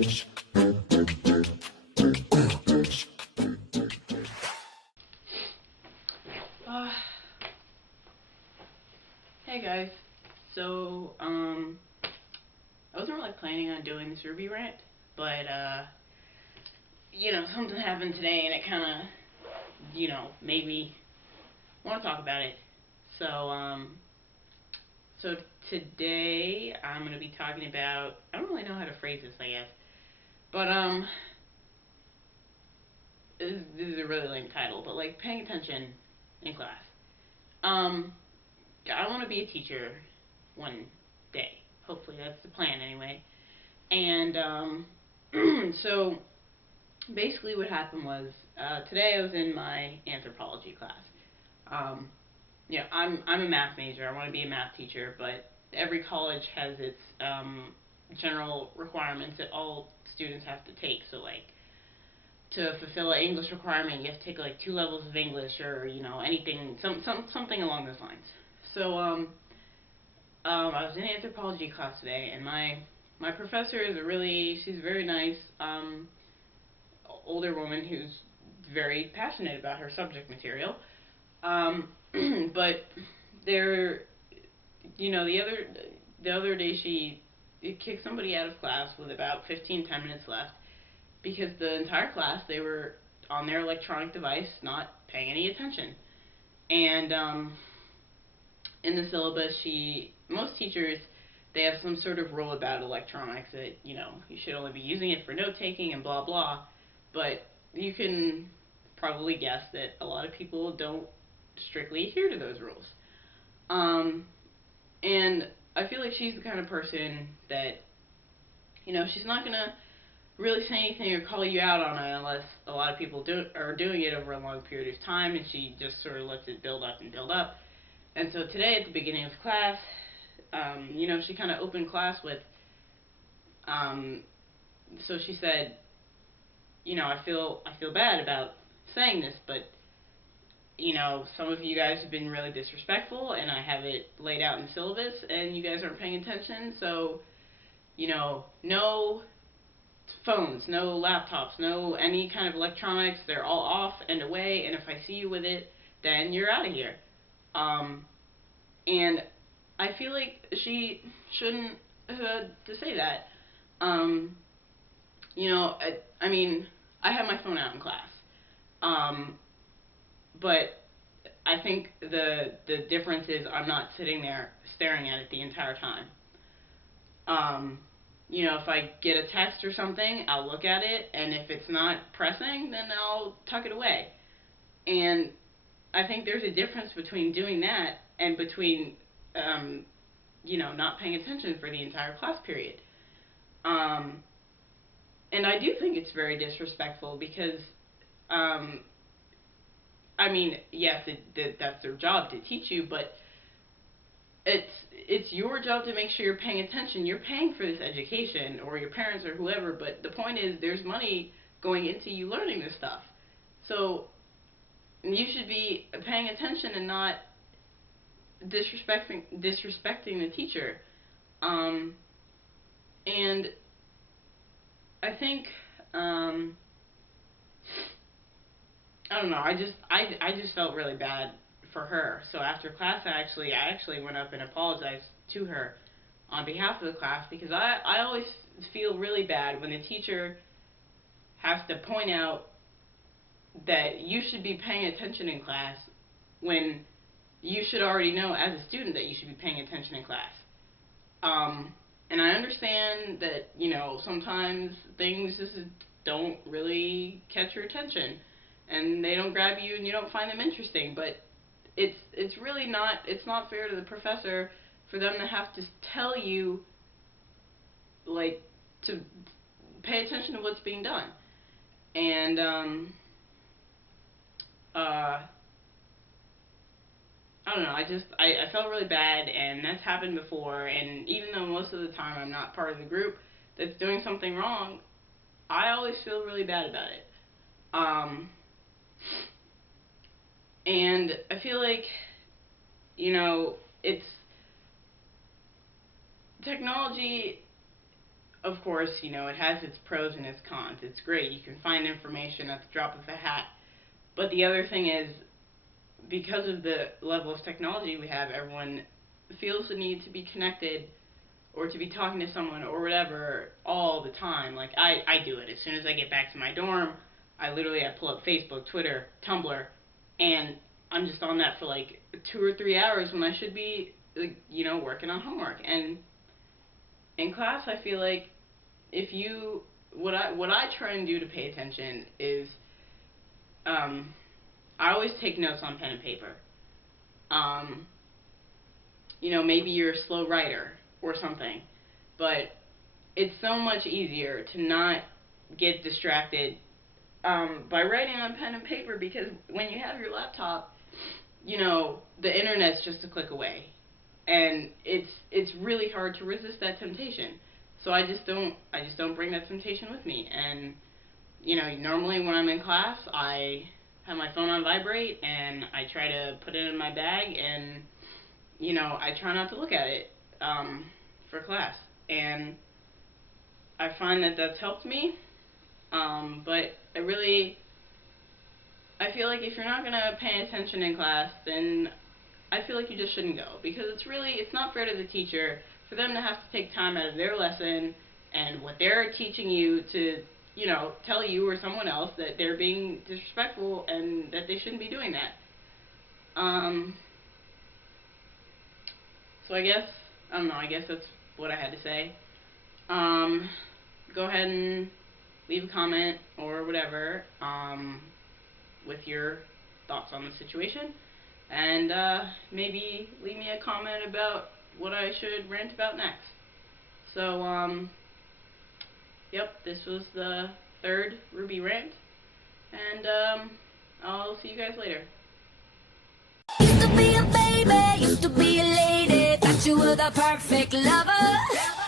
Uh, hey guys. So, I wasn't really planning on doing this Ruby rant, but, something happened today and it kind of, made me want to talk about it. So, so today I'm going to be talking about, I don't really know how to phrase this, I guess, but, this is a really lame title, but, like, paying attention in class. Um, I want to be a teacher one day. Hopefully, that's the plan anyway. And so basically, what happened was today I was in my anthropology class. Um, I'm a math major. I want to be a math teacher, but every college has its general requirements that all students have to take. So, like, to fulfill an English requirement, you have to take like 2 levels of English, or anything, something along those lines. So I was in anthropology class today, and my professor is she's a very nice older woman who's very passionate about her subject material. Um, but there, the other day she kicked somebody out of class with about 10 minutes left because the entire class they were on their electronic device, not paying any attention. And in the syllabus, most teachers, they have some sort of rule about electronics that you should only be using it for note taking and blah blah. But you can probably guess that a lot of people don't strictly adhere to those rules. Um, and I feel like she's the kind of person that she's not gonna really say anything or call you out on it unless a lot of people are doing it over a long period of time, and she just sort of lets it build up and build up. And so today at the beginning of class, she kind of opened class with, um, so she said, I feel bad about saying this, but some of you guys have been really disrespectful, and I have it laid out in the syllabus, and you guys aren't paying attention. So, no phones, no laptops, no any kind of electronics. They're all off and away, and if I see you with it, then you're out of here. Um, and I feel like she shouldn't to say that. Um, I mean, I have my phone out in class, um, but I think the difference is I'm not sitting there staring at it the entire time. Um, if I get a text or something, I'll look at it, and if it's not pressing, then I'll tuck it away. And I think there's a difference between doing that and between, not paying attention for the entire class period. Um, and I do think it's very disrespectful because, um, I mean, yes, that's their job to teach you, but it's your job to make sure you're paying attention. You're paying for this education, or your parents or whoever, but the point is there's money going into you learning this stuff. So you should be paying attention and not disrespecting the teacher. Um, and I think I don't know. I just felt really bad for her. So after class, I actually went up and apologized to her on behalf of the class, because I always feel really bad when the teacher has to point out that you should be paying attention in class when you should already know as a student that you should be paying attention in class. Um, and I understand that sometimes things just don't really catch your attention, and they don't grab you, and you don't find them interesting. But it's really not fair to the professor for them to have to tell you, like, to pay attention to what's being done. And uh, I don't know. I felt really bad, and that's happened before. And even though most of the time I'm not part of the group that's doing something wrong, I always feel really bad about it. Um, and I feel like it's technology. of course, it has its pros and its cons. It's great. You can find information at the drop of a hat. But the other thing is, because of the level of technology we have, everyone feels the need to be connected or to be talking to someone or whatever all the time. Like, I do it. As soon as I get back to my dorm, I pull up Facebook, Twitter, Tumblr, and I'm just on that for like 2 or 3 hours when I should be, working on homework. And in class, I feel like what I try and do to pay attention is, I always take notes on pen and paper. Um, maybe you're a slow writer or something, but it's so much easier to not get distracted by writing on pen and paper, because when you have your laptop, the internet's just a click away, and it's really hard to resist that temptation. So I just don't bring that temptation with me. And normally when I'm in class, I have my phone on vibrate and I try to put it in my bag, and I try not to look at it for class, and I find that that's helped me. But I feel like if you're not gonna pay attention in class, then I feel like you just shouldn't go, because it's not fair to the teacher for them to have to take time out of their lesson and what they're teaching you to, tell you or someone else that they're being disrespectful and that they shouldn't be doing that. So I don't know, I guess that's what I had to say. Go ahead and leave a comment or whatever, with your thoughts on the situation. And maybe leave me a comment about what I should rant about next. So, yep, this was the third Ruby rant, and I'll see you guys later. Used to be a baby, used to be a lady, thought you were the perfect lover.